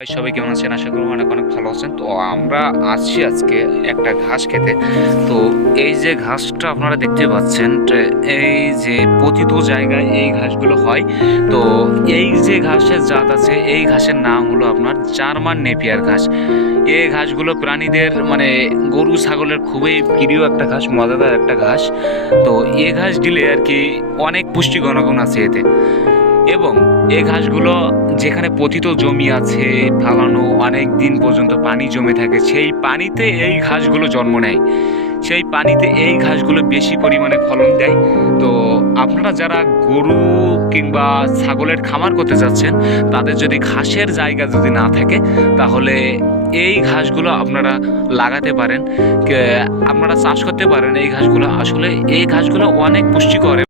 সবাই কেমন আছেন? আশা করি অনেক অনেক ভালো আছেন। তো আমরা আছি আজকে একটা ঘাস খেতে। তো এই যে ঘাসটা আপনারা দেখতে পাচ্ছেন, এই যে পতিত জায়গায় এই ঘাসগুলো হয়। তো এই যে ঘাসের জাত আছে, এই ঘাসের নাম হলো আপনার জার্মান নেপিয়ার ঘাস। এই ঘাসগুলো প্রাণীদের মানে গরু ছাগলের খুবই প্রিয় একটা ঘাস, মজাদার একটা ঘাস। তো এই ঘাস দিলে আর কি অনেক পুষ্টি গুণ আছে এতে। এবং এই ঘাসগুলো যেখানে পতিত জমি আছে, ফালানো অনেক দিন পর্যন্ত পানি জমে থাকে, সেই পানিতে এই ঘাসগুলো জন্ম নেয়। সেই পানিতে এই ঘাসগুলো বেশি পরিমাণে ফলন দেয়। তো আপনারা যারা গরু কিংবা ছাগলের খামার করতে যাচ্ছেন, তাদের যদি ঘাসের জায়গা যদি না থাকে, তাহলে এই ঘাসগুলো আপনারা লাগাতে পারেন, আপনারা চাষ করতে পারেন। এই ঘাসগুলো আসলে এই ঘাসগুলো অনেক পুষ্টিকর